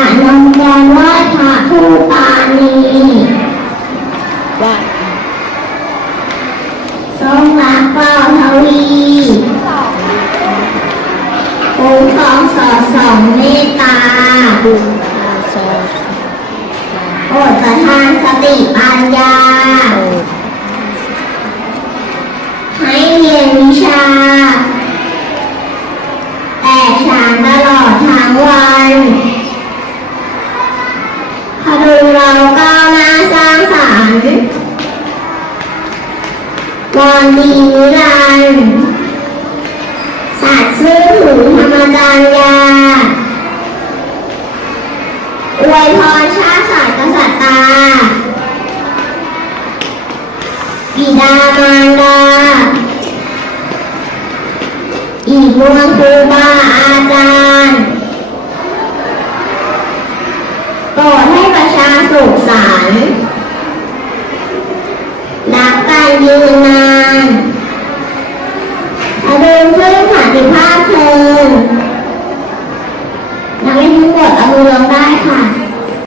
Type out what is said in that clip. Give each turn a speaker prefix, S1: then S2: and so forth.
S1: ะนมแดงไหว้พระผู้ปานี
S2: ว่า
S1: ทรงรักเป่าทวีคุ้มครองสอดส่องเมตตา
S2: คุณอาซอส
S1: โปรดประทานสติปัญญา ให้เรียนวิชา แต่ฉันตลอดทั้ง เราก้าวหน้าสร้างสรรค์วันดีนิรันดร์สัตว์ซื่อถึงธรรมจารยาอวยพรชาติศาสตร์กษัตริย์ตาบิดามารดาอีกมวลครูบาอาจารย์โปรดให้ ยืนนานเอาเดินซึ้งสานติภาพเชิญยักเรีทุกคนเอามือลงได้ค่ะ